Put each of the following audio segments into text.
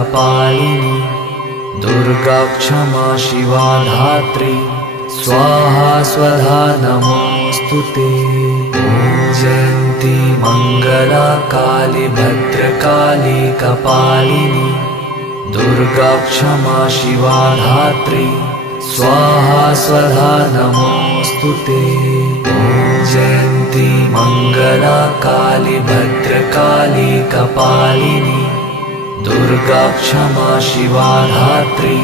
कपालिनी दुर्गा क्षमा शिवा धात्री स्वाहा स्वधा नमोस्तुते। जयन्ती मंगला काली भद्रकाली कपालिनी दुर्गा क्षमा शिवा धात्री स्वाहा स्वधा नमोस्तुते। जयन्ती मंगला काली भद्रकाली कपालिनी दुर्गा क्षमा शिवा धात्री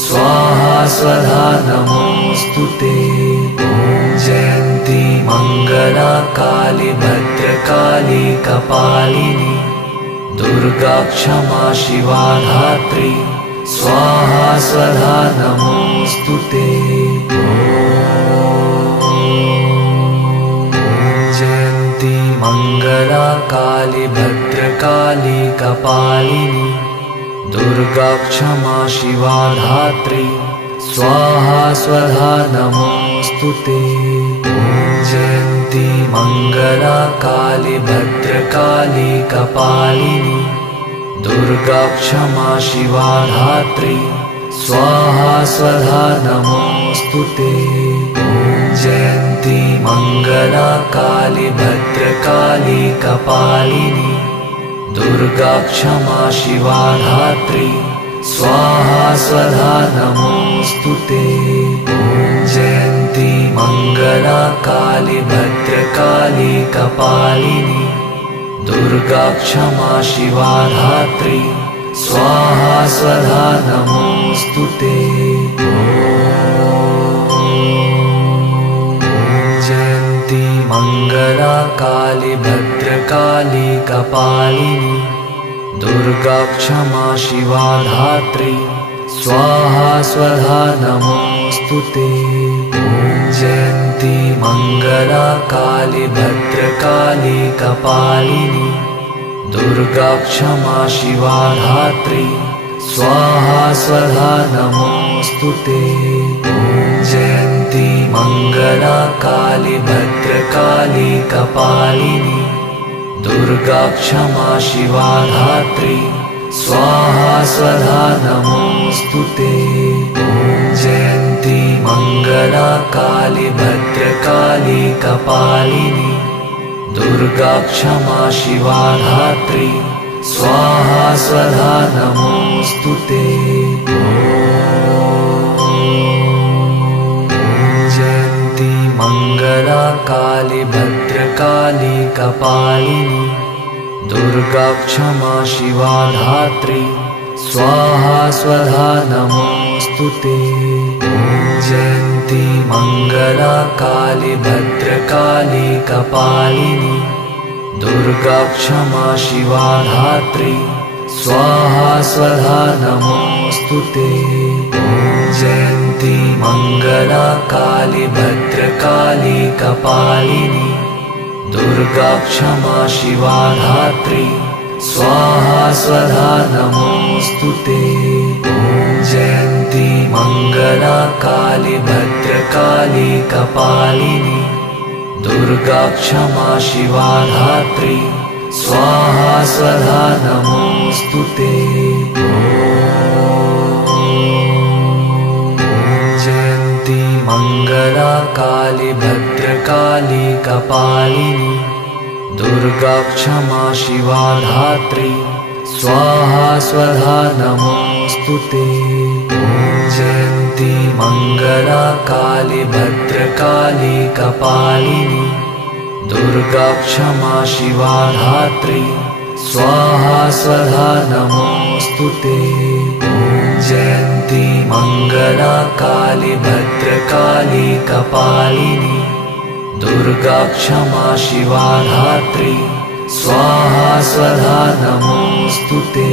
स्वाहा स्वधा नमोस्तुते। जयन्ती मंगला काली भद्रकाली कपालिनी दुर्गा क्षमा शिवा धात्री स्वाहा स्वधा नमोस्तुते। जयन्ती मंगला काली भद्रकाली कपालिनी दुर्गा क्षमा शिवा धात्री स्वाहा स्वधा नमोस्तुते। जयन्ती मंगला काली भद्रकाली कपालिनी दुर्गा क्षमा शिवा धात्री स्वाहा स्वधा नमोस्तुते। जयन्ती मंगला काली भद्रकाली कपालिनी दुर्गा क्षमा शिवा धात्री स्वाहा स्वधा नमोस्तुते। जयन्ती मंगला काली भद्रकाली कपालिनी दुर्गा क्षमा शिवा धात्री स्वाहा स्वधा नमोस्तुते। जयन्ती मंगला काली भद्रकाली कपालिनी दुर्गा क्षमा शिवा धात्री स्वाहा स्वधा नमोस्तुते। जयन्ती मंगला काली भद्रकाली कपालिनी दुर्गा क्षमा शिवा धात्री स्वाहा स्वधा नमोस्तुते। जयन्ती मंगला काली भद्रकाली कपालिनी दुर्गा क्षमा शिवा धात्री स्वाहा स्वधा नमोस्तुते। जयन्ती मंगला काली भद्रकाली कपालिनी दुर्गा क्षमा शिवा धात्री स्वाहा स्वधा नमोस्तुते। जयन्ती मंगला काली भद्रकाली कपालिनी दुर्गा क्षमा शिवा धात्री स्वाहा स्वधा नमोस्तुते। जयन्ती मंगला काली भद्रकाली कपालिनी दुर्गा क्षमा शिवा धात्री स्वाहा स्वधा नमोस्तुते। जयन्ती मंगला काली भद्रकाली कपालिनी दुर्गा क्षमा शिवा धात्री स्वाहा स्वधा नमोस्तुते। जयन्ती मंगला काली भद्रकाली कपालिनी दुर्गा क्षमा शिवा धात्री स्वाहा स्वधा नमोस्तुते। जयन्ती मंगला काली भद्रकाली कपालिनी दुर्गा क्षमा शिवा धात्री स्वाहा स्वधा नमोस्तुते। जयन्ती मंगला काली भद्रकाली कपालिनी दुर्गा क्षमा शिवा धात्री स्वाहा स्वधा नमोस्तुते। जयन्ती मंगला काली भद्रकाली कपालिनी दुर्गा क्षमा शिवा धात्री स्वाहा स्वधा नमोस्तुते।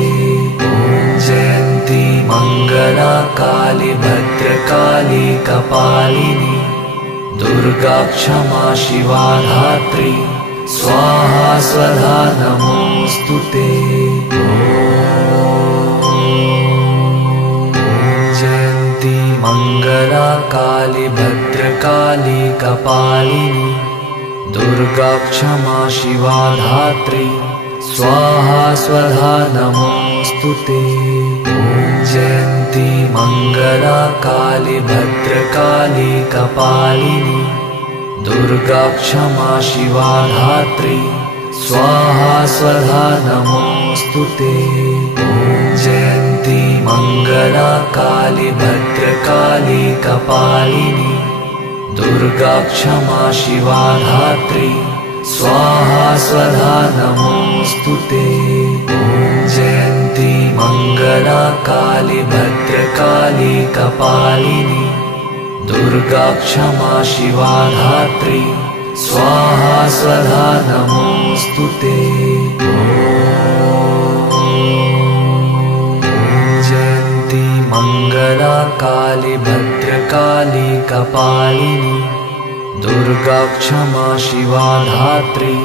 जयन्ती मंगला काली भद्रकाली कपालिनी दुर्गा क्षमा शिवा धात्री स्वाहा स्वधा नमोस्तुते। जयन्ती मंगला काली भद्रकाली कपालिनी दुर्गा क्षमा शिवा धात्री स्वाहा स्वधा नमोस्तुते। नमोऽस्तु ते। जयन्ती मङ्गला काली भद्रकाली कपालिनी दुर्गा क्षमा शिवा धात्री स्वाहा स्वधा नमोऽस्तु ते। जयन्ती मङ्गला काली भद्रकाली कपालिनी दुर्गा क्षमा शिवा धात्री स्वाहा स्वधा नमोऽस्तु ते। जयन्ती मङ्गला काली भद्रकाली कपालिनी दुर्गा क्षमा शिवा धात्री स्वाहा स्वधा नमोऽस्तु ते। जयन्ती मङ्गला काली भद्रकाली कपालिनी दुर्गा क्षमा शिवा धात्री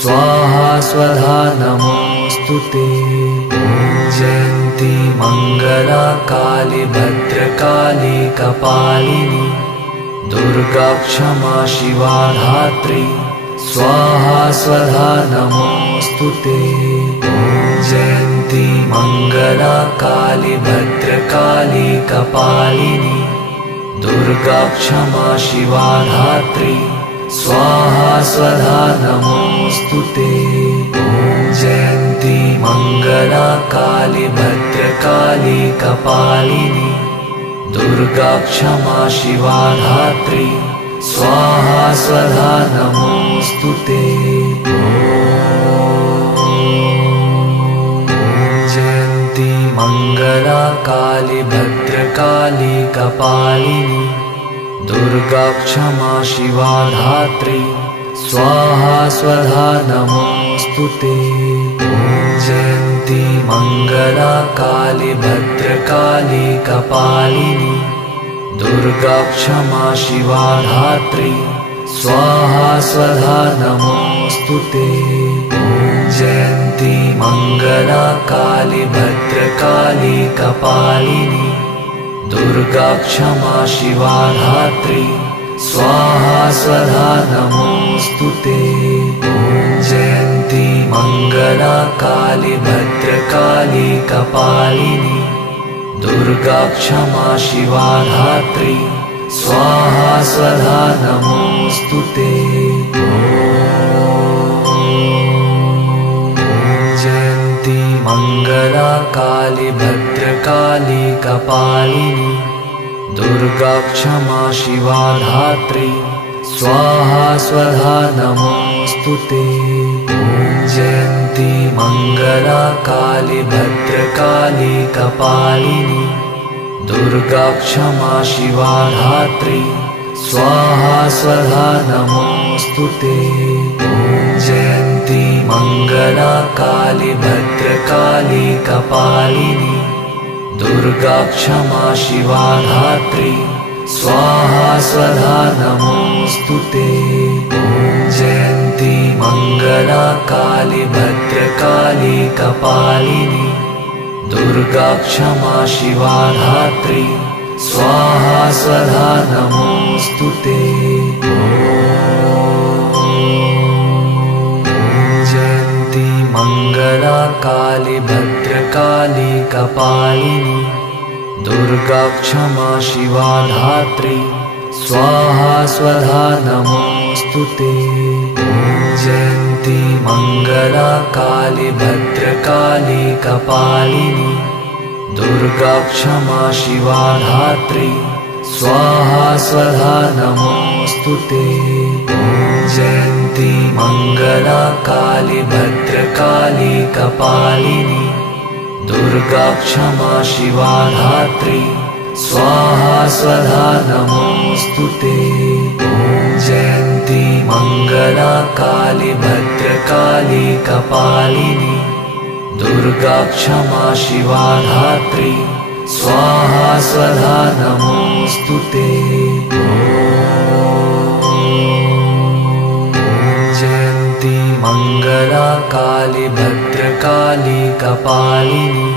स्वाहा स्वधा नमोऽस्तु ते। जयन्ती मङ्गला काली भद्रकाली कपालिनी दुर्गा क्षमा शिवा धात्री स्वाहा स्वधा नमोऽस्तु ते। जयन्ती मङ्गला काली भद्रकाली कपालिनी दुर्गा क्षमा शिवा धात्री स्वाहा स्वधा नमोऽस्तु ते। जयन्ती मङ्गला काली भद्रकाली कपालिनी दुर्गा क्षमा शिवा धात्री स्वाहा स्वधा नमोऽस्तु ते। जयन्ती मङ्गला काली भद्रकाली कपालिनी दुर्गा क्षमा शिवा धात्री स्वाहा स्वधा नमोऽस्तु ते। जयन्ती मङ्गला काली भद्रकाली कपालिनी दुर्गा क्षमा शिवा धात्री स्वाहा स्वधा नमोऽस्तु ते। जयन्ती मङ्गला काली भद्रकाली कपालिनी दुर्गा क्षमा शिवा धात्री स्वाहा स्वधा नमोऽस्तु ते। जयन्ती मङ्गला काली भद्रकाली कपालिनी दुर्गा क्षमा शिवा धात्री स्वाहा स्वधा नमोऽस्तु ते। जयन्ती मङ्गला काली भद्रकाली कपालिनी दुर्गा क्षमा शिवा धात्री स्वाहा स्वधा नमोऽस्तु ते। जयन्ती मङ्गला काली भद्रकाली कपालिनी दुर्गा क्षमा शिवा धात्री स्वाहा स्वधा नमोऽस्तु ते। जयन्ती मङ्गला काली भद्रकाली कपालिनी दुर्गा क्षमा शिवा धात्री स्वाहा स्वधा नमोऽस्तु ते। जयन्ती मङ्गला काली भद्रकाली कपालिनी दुर्गा क्षमा शिवा धात्री स्वाहा स्वधा नमोऽस्तु ते। जयन्ती मङ्गला काली भद्रकाली कपालिनी दुर्गा क्षमा शिवा धात्री स्वाहा स्वधा नमोऽस्तु ते। जयन्ती मङ्गला काली भद्रकाली कपालिनी दुर्गा क्षमा शिवा धात्री स्वाहा स्वधा नमोऽस्तु ते। जयन्ती मङ्गला काली भद्रकाली कपालिनी दुर्गा क्षमा शिवा धात्री स्वाहा स्वधा नमोऽस्तु ते। जयन्ती मङ्गला काली भद्रकाली कपालिनी दुर्गा क्षमा शिवा धात्री स्वाहा स्वधा नमोऽस्तु ते। जयन्ती मङ्गला काली भद्रकाली कपालिनी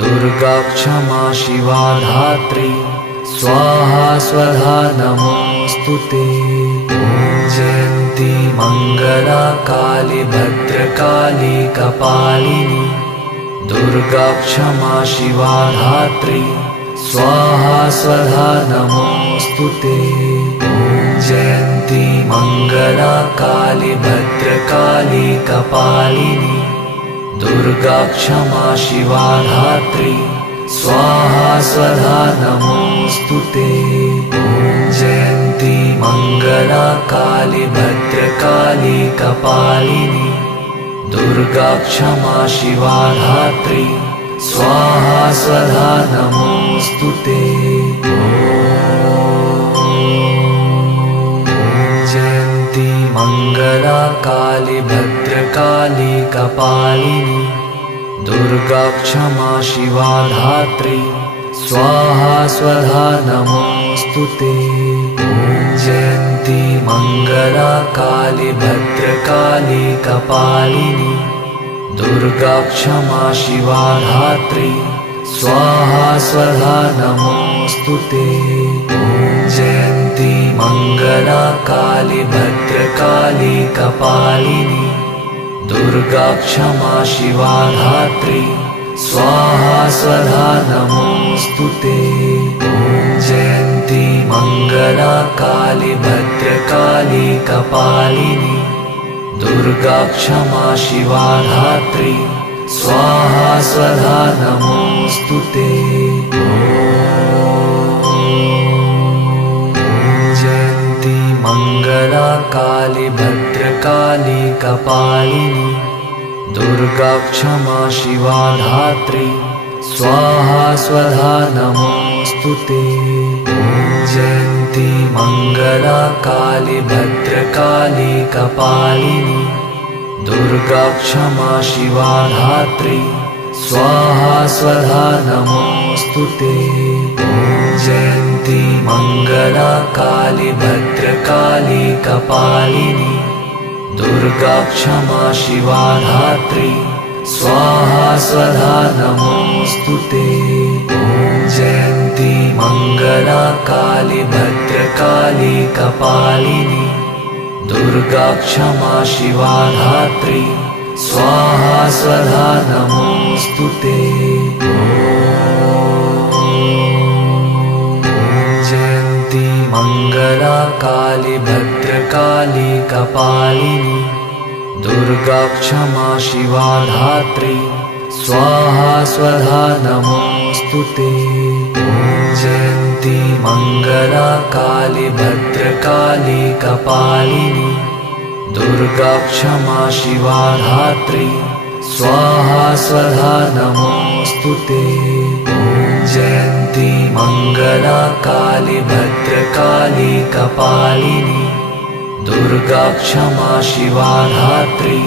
दुर्गा क्षमा शिवा धात्री स्वाहा स्वधा नमोऽस्तु ते। जयन्ती मङ्गला काली भद्रकाली कपालिनी दुर्गा क्षमा शिवा धात्री स्वाहा स्वधा नमोस्तुते। जयन्ती मंगला काली भद्रकाली कपालिनी दुर्गा क्षमा शिवा धात्री स्वाहा स्वधा नमोस्तुते। जयन्ती मंगला काली भद्रकाली कपालिनी दुर्गा क्षमा शिवा धात्री स्वाहा स्वधा नमोस्तुते। जयन्ती मंगला काली भद्रकाली कपालिनी दुर्गा क्षमा शिवा धात्री स्वाहा स्वधा नमोस्तुते। जयन्ती मंगला काली भद्रकाली कपालिनी दुर्गा क्षमा शिवा धात्री स्वाहा स्वधा नमोस्तुते। जयन्ती मंगला काली भद्रकाली कपालिनी दुर्गा क्षमा शिवा धात्री स्वाहा स्वधा नमोस्तुते। जयन्ती मंगला काली भद्रकाली कपालिनी दुर्गा क्षमा शिवा धात्री स्वाहा स्वधा नमोस्तुते। जयन्ती मंगला काली भद्रकाली कपालिनी दुर्गा क्षमा शिवा धात्री स्वाहा स्वधा नमोस्तुते। जयन्ती मंगला काली भद्रकाली कपालिनी दुर्गा क्षमा शिवा धात्री स्वाहा स्वधा नमोस्तुते। जयन्ती मंगला काली भद्रकाली कपालिनी दुर्गा क्षमा शिवा धात्री स्वाहा स्वधा नमोस्तुते। जयन्ती मंगला काली भद्रकाली कपालिनी दुर्गा क्षमा शिवा धात्री स्वाहा स्वधा नमोस्तुते। जयन्ती मंगला काली भद्रकाली कपालिनी दुर्गा क्षमा शिवा धात्री स्वाहा स्वधा नमोस्तुते। जयन्ती मंगला काली भद्रकाली कपालिनी दुर्गा क्षमा शिवा धात्री स्वाहा स्वधा नमोस्तुते। जयन्ती मंगला काली भद्रकाली कपालिनी दुर्गा क्षमा शिवा धात्री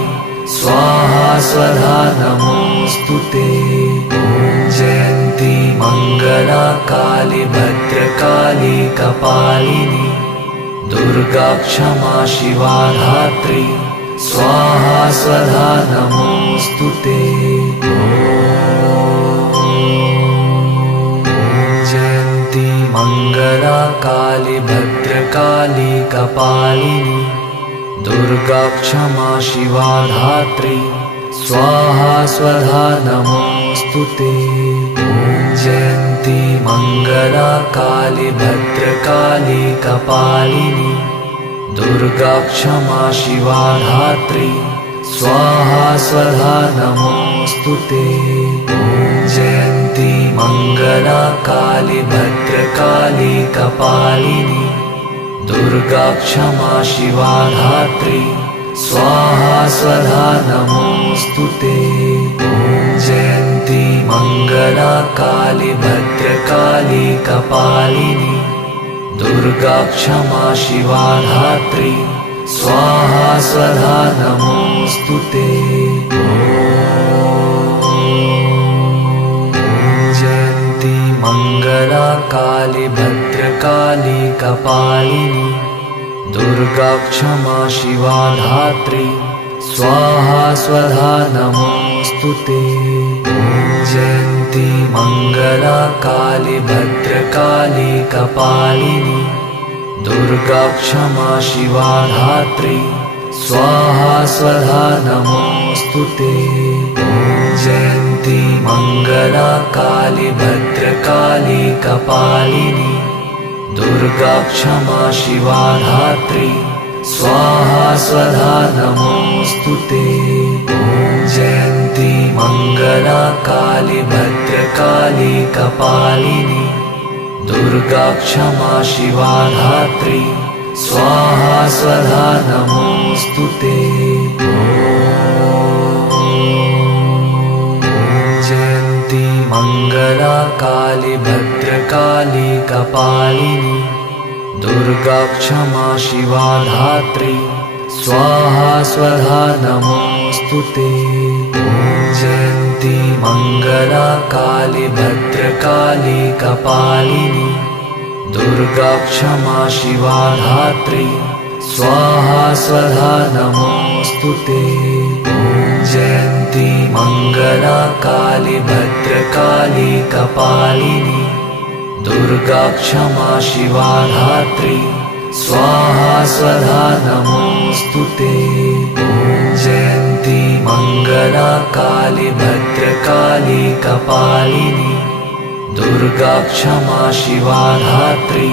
स्वाहा स्वधा नमोस्तुते। जयन्ती मंगला काली भद्रकाली कपालिनी दुर्गा क्षमा शिवा धात्री स्वाहा स्वधा नमोस्तुते। जयन्ती मंगला काली भद्रकाली कपालिनी दुर्गा क्षमा शिवा धात्री स्वाहा स्वधा नमोस्तुते। जयन्ती मंगला काली भद्रकाली कपालिनी दुर्गा क्षमा शिवा धात्री स्वाहा स्वधा नमोस्तुते। जयन्ती मंगला काली भद्रकाली कपालिनी दुर्गा क्षमा शिवा धात्री स्वाहा स्वधा नमोस्तुते। जयन्ती मंगला काली भद्रकाली कपालिनी दुर्गा क्षमा शिवा धात्री स्वाहा स्वधा नमोस्तुते। जयन्ती मंगला काली भद्रकाली कपालिनी दुर्गा क्षमा शिवा धात्री स्वाहा स्वधा नमोस्तुते। जयन्ती मंगला काली भद्रकाली कपालिनी दुर्गा क्षमा शिवा धात्री स्वाहा स्वधा नमोस्तुते। जयन्ती जयन्ती मङ्गला काली भद्रकाली कपालिनी दुर्गा क्षमा शिवा धात्री स्वाहा स्वधा नमोऽस्तुते। ॐ जयन्ती मङ्गला काली भद्रकाली कपालिनी दुर्गा क्षमा शिवा धात्री स्वाहा स्वधा नमोऽस्तुते। जयन्ती मङ्गला काली भद्रकाली कपालिनी दुर्गा क्षमा शिवा धात्री स्वाहा स्वधा नमोऽस्तुते। जयन्ती मङ्गला काली भद्रकाली कपालिनी दुर्गा क्षमा शिवा धात्री स्वाहा स्वधा नमोऽस्तुते। जयन्ती मङ्गला काली भद्रकाली कपालिनी दुर्गा क्षमा शिवा धात्री स्वाहा स्वधा नमोऽस्तुते। जयन्ती मङ्गला काली भद्रकाली कपालिनी दुर्गा क्षमा शिवा धात्री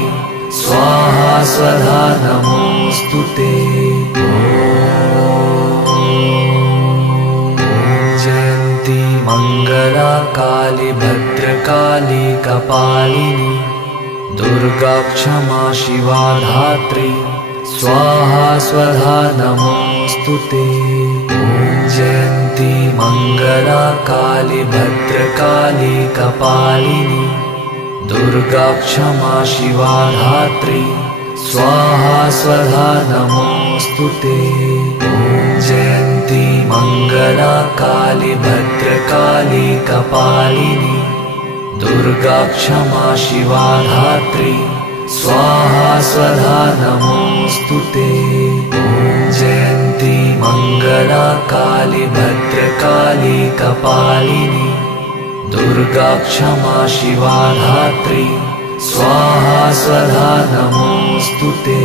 स्वाहा स्वधा नमोऽस्तुते। जयन्ती मङ्गला काली भद्रकाली कपालिनी दुर्गा क्षमा शिवा धात्री स्वाहा स्वधा नमोऽस्तुते। जयन्ती मङ्गला काली भद्रकाली कपालिनी दुर्गा क्षमा शिवा धात्री स्वाहा स्वधा नमोऽस्तुते। जयन्ती मङ्गला काली भद्रकाली कपालिनी दुर्गा क्षमा शिवा धात्री स्वाहा स्वधा नमोऽस्तुते। जयन्ती मङ्गला काली भद्रकाली कपालिनी दुर्गा क्षमा शिवा धात्री स्वाहा स्वधा नमोऽस्तुते।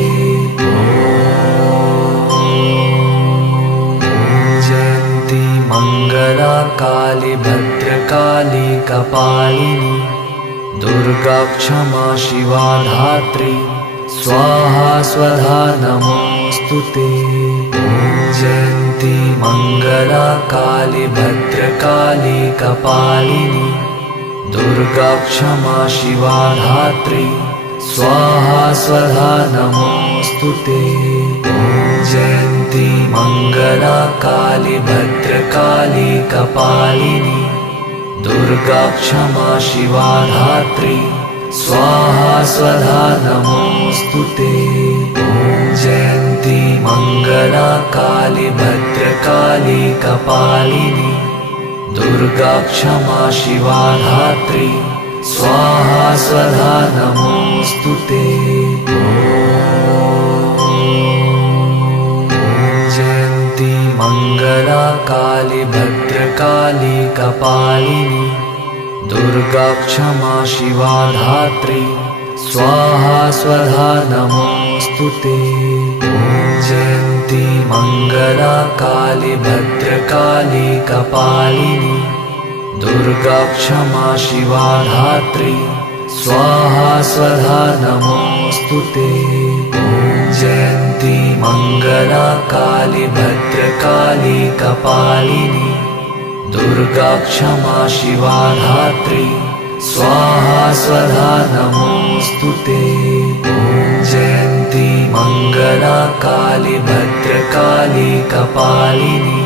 जयन्ती मङ्गला काली भद्रकाली कपालिनी दुर्गा क्षमा शिवा धात्री स्वाहा स्वधा नमोऽस्तुते। जयन्ती मङ्गला काली भद्रकाली कपालिनी दुर्गा क्षमा शिवा धात्री स्वाहा स्वधा नमोऽस्तुते। जयन्ती मङ्गला काली भद्रकाली कपालिनी दुर्गा क्षमा शिवा धात्री स्वाहा स्वधा नमोऽस्तुते। जयन्ती मङ्गला काली भद्रकाली कपालिनी दुर्गा क्षमा शिवा धात्री स्वाहा स्वधा नमोऽस्तुते। जयन्ती मङ्गला काली भद्रकाली कपालिनी दुर्गा क्षमा शिवा धात्री स्वाहा स्वधा नमोऽस्तुते। जयन्ती मङ्गला काली भद्रकाली कपालिनी दुर्गा क्षमा शिवा धात्री स्वाहा स्वधा नमोऽस्तुते। जयन्ती मङ्गला काली भद्रकाली कपालिनी दुर्गा क्षमा शिवा धात्री स्वाहा स्वधा नमोऽस्तुते। जयन्ती मङ्गला काली भद्रकाली कपालिनी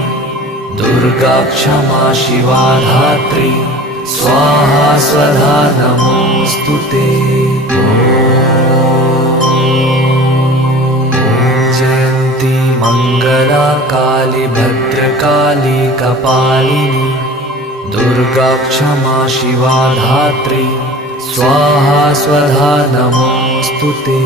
दुर्गा क्षमा शिवा धात्री स्वाहा स्वधा नमोऽस्तुते। जयन्ती मङ्गला काली भद्रकाली कपालिनी दुर्गा क्षमा शिवा धात्री स्वाहा स्वधा नमोऽस्तुते।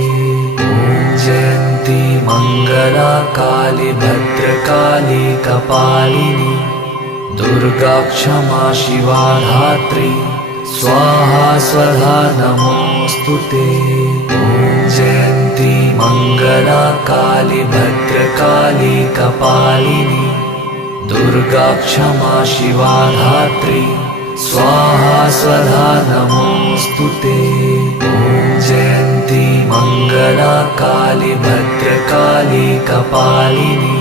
जयन्ती मङ्गला काली भद्रकाली कपालिनी दुर्गा क्षमा शिवा धात्री स्वाहा स्वधा नमोऽस्तुते। जयन्ती मङ्गला काली भद्रकाली कपालिनी दुर्गा क्षमा शिवा धात्री स्वाहा स्वधा नमोस्तुते। ॐ जयन्ती मंगला काली भद्रकाली कपालिनी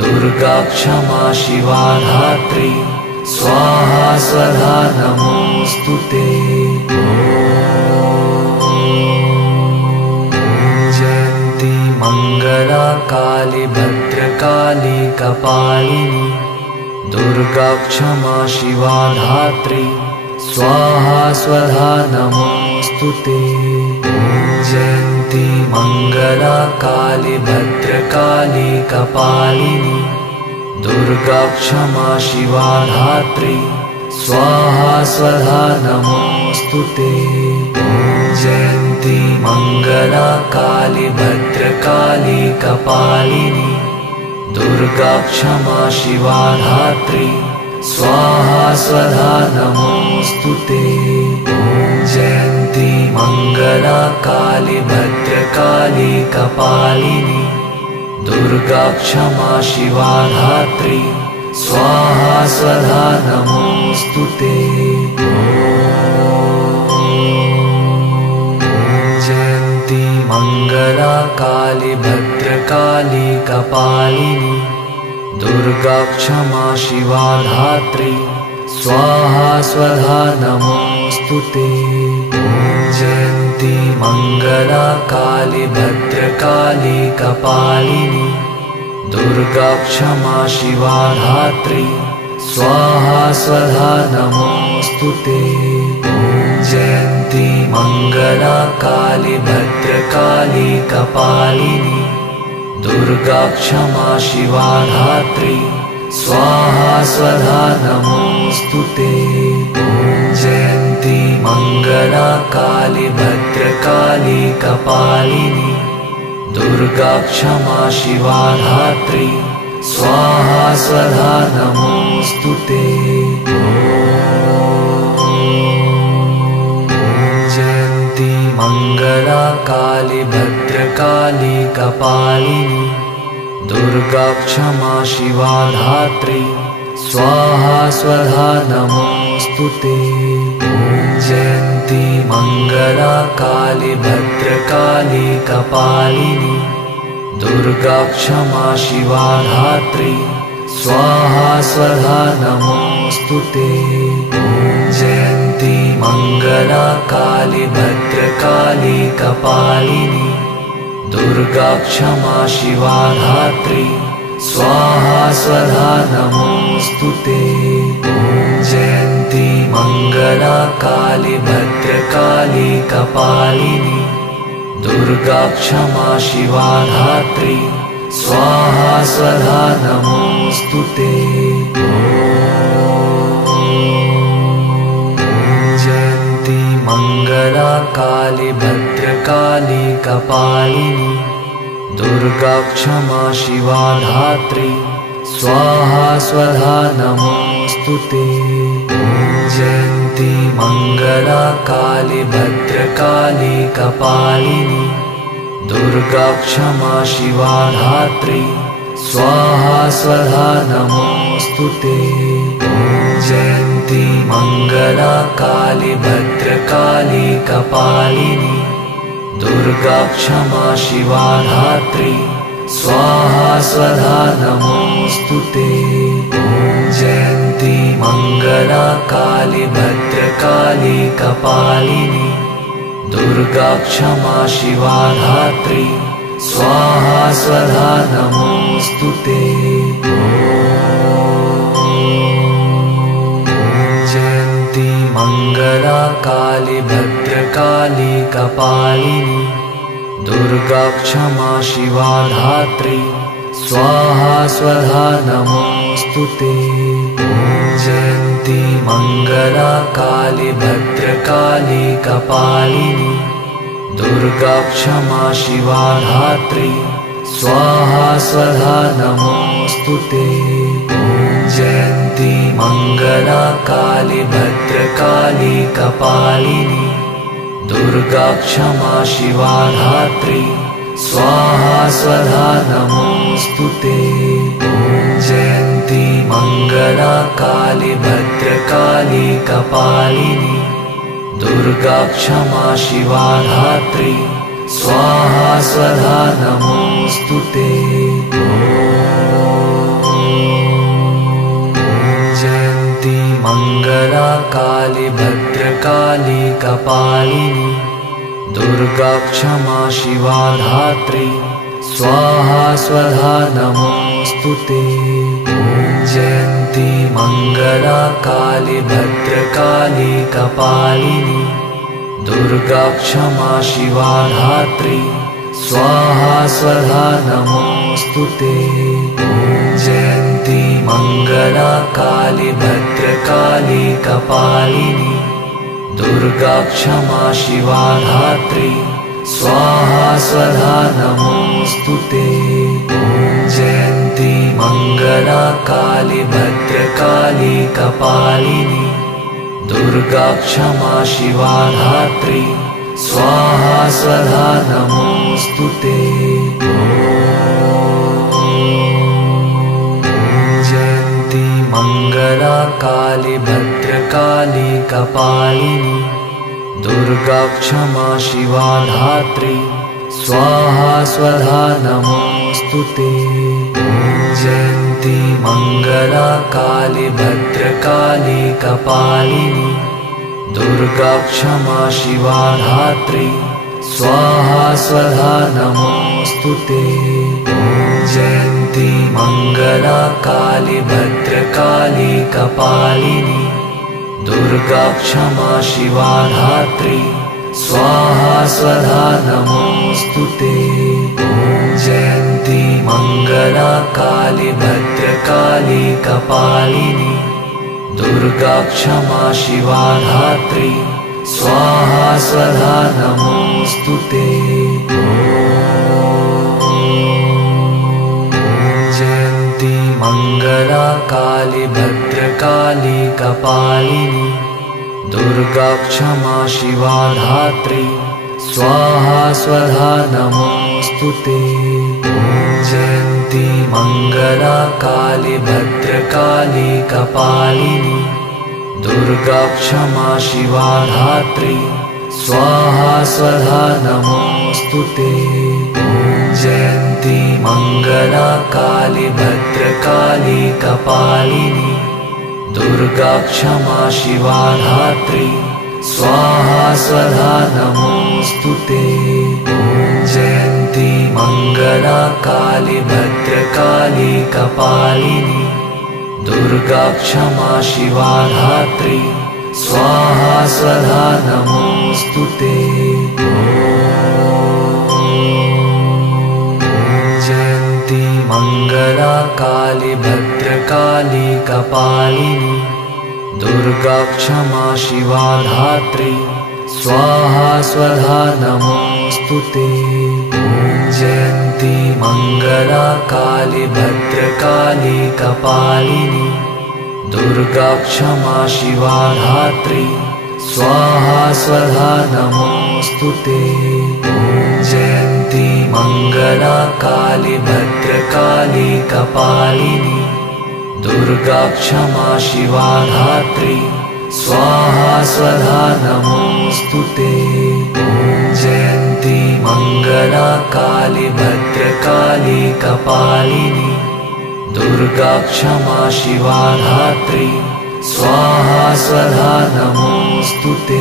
दुर्गा क्षमा शिवा धात्री स्वाहा स्वधा नमोस्तुते। जयन्ती मंगला काली भद्रकाली कपालिनी दुर्गा क्षमा शिवा धात्री स्वाहा स्वधा नमोस्तुते। जयन्ती मंगला काली भद्रकाली कपालिनी दुर्गा क्षमा शिवा धात्री स्वाहा स्वधा नमोस्तुते। जयन्ती मंगला काली भद्रकाली कपालिनी दुर्गा क्षमा शिवा धात्री स्वाहा स्वधा नमोस्तुते। जयन्ती मंगला काली भद्रकाली कपालिनी दुर्गा क्षमा शिवा धात्री स्वाहा स्वधा नमोस्तुते। जयन्ती मंगला काली भद्रकाली कपालिनी दुर्गा क्षमा शिवा धात्री स्वाहा स्वधा नमोस्तुते। जयन्ती मंगला काली भद्रकाली कपालिनी दुर्गा क्षमा शिवा धात्री स्वाहा स्वधा नमोस्तुते। जयन्ती मंगला काली भद्रकाली कपालिनी दुर्गा क्षमा शिवा धात्री स्वाहा स्वधा नमोस्तुते। जयन्ती मंगला काली भद्रकाली कपालिनी दुर्गा क्षमा शिवा धात्री स्वाहा स्वधा नमोस्तुते। जयन्ती मंगला काली भद्रकाली कपालिनी दुर्गा क्षमा शिवा धात्री स्वाहा स्वधा नमोस्तुते। जयन्ती मंगला काली भद्रकाली कपालिनी दुर्गा क्षमा शिवा धात्री स्वाहा स्वधा नमोस्तुते। जयन्ती मंगला काली भद्रकाली कपालिनी दुर्गा क्षमा शिवा धात्री स्वाहा स्वधा नमोस्तुते। जयन्ती मंगला काली भद्रकाली कपालिनी दुर्गा क्षमा शिवा धात्री स्वाहा स्वधा नमोस्तुते। जयन्ती मंगला काली भद्रकाली कपालिनी दुर्गा क्षमा शिवा धात्री स्वाहा स्वधा नमोस्तुते। जयन्ती मंगला काली भद्रकाली कपालिनी दुर्गा क्षमा शिवा धात्री स्वाहा स्वधा नमोस्तुते। जयन्ती मंगला काली भद्रकाली कपालिनी दुर्गा क्षमा शिवा धात्री स्वाहा स्वधा नमोस्तुते। जयन्ती मंगला काली भद्रकाली कपालिनी दुर्गा क्षमा शिवा धात्री स्वाहा स्वधा नमोस्तुते। जयन्ती मंगला काली भद्रकाली कपालिनी दुर्गा क्षमा शिवा धात्री स्वाहा स्वधा नमोस्तुते। जयन्ती मंगला काली भद्रकाली कपालिनी दुर्गा क्षमा शिवा धात्री स्वाहा स्वधा नमोस्तुते। जयन्ती मंगला काली भद्रकाली कपालिनी दुर्गा क्षमा शिवा धात्री स्वाहा स्वधा नमोऽस्तु ते। जयन्ती मङ्गला काली भद्रकाली कपालिनी दुर्गा क्षमा शिवा धात्री स्वाहा स्वधा नमोऽस्तु ते। जयन्ती मङ्गला काली भद्रकाली कपालिनी दुर्गा क्षमा शिवा धात्री स्वाहा स्वधा नमोऽस्तु ते। जयन्ती मङ्गला काली भद्रकाली कपालिनी दुर्गा क्षमा शिवा धात्री स्वाहा स्वधा नमोऽस्तु ते। जयन्ती मङ्गला काली भद्रकाली कपालिनी दुर्गा क्षमा शिवा धात्री स्वाहा स्वधा नमोऽस्तु ते। जयन्ती मङ्गला काली भद्रकाली कपालिनी दुर्गा क्षमा शिवा धात्री स्वाहा स्वधा नमोऽस्तु ते। जयन्ती मङ्गला काली भद्रकाली कपालिनी दुर्गा क्षमा शिवा धात्री स्वाहा स्वधा नमोऽस्तु ते। जयन्ती मङ्गला काली भद्रकाली कपालिनी दुर्गा क्षमा शिवा धात्री स्वाहा स्वधा नमोऽस्तु ते। जयन्ती मङ्गला काली भद्रकाली कपालिनी दुर्गा क्षमा शिवा धात्री स्वाहा स्वधा नमोऽस्तु ते। जयन्ती मङ्गला काली भद्रकाली कपालिनी दुर्गा क्षमा शिवा धात्री स्वाहा स्वधा नमोऽस्तु ते। जयन्ती मङ्गला काली भद्रकाली कपालिनी दुर्गा क्षमा शिवा धात्री स्वाहा स्वधा नमोऽस्तु ते। जयन्ती मङ्गला काली भद्रकाली कपालिनी दुर्गा क्षमा शिवा धात्री स्वाहा स्वधा नमोऽस्तु ते। जयन्ती मङ्गला काली भद्रकाली कपालिनी दुर्गा क्षमा शिवा धात्री स्वाहा स्वधा नमोऽस्तु ते। जयन्ती मङ्गला काली भद्रकाली कपालिनी दुर्गा क्षमा शिवा धात्री स्वाहा स्वधा नमोऽस्तु ते। जयन्ती मङ्गला काली भद्रकाली कपालिनी दुर्गा क्षमा शिवा धात्री स्वाहा स्वधा नमोऽस्तु ते। जयन्ती मङ्गला काली भद्रकाली कपालिनी दुर्गा क्षमा शिवा धात्री स्वाहा स्वधा नमोऽस्तु ते। जयन्ती मङ्गला काली भद्रकाली कपालिनी दुर्गा क्षमा शिवा धात्री स्वाहा स्वधा नमोऽस्तु ते। जयन्ती मङ्गला काली भद्रकाली कपालिनी दुर्गा क्षमा शिवा धात्री स्वाहा स्वधा नमोऽस्तु ते।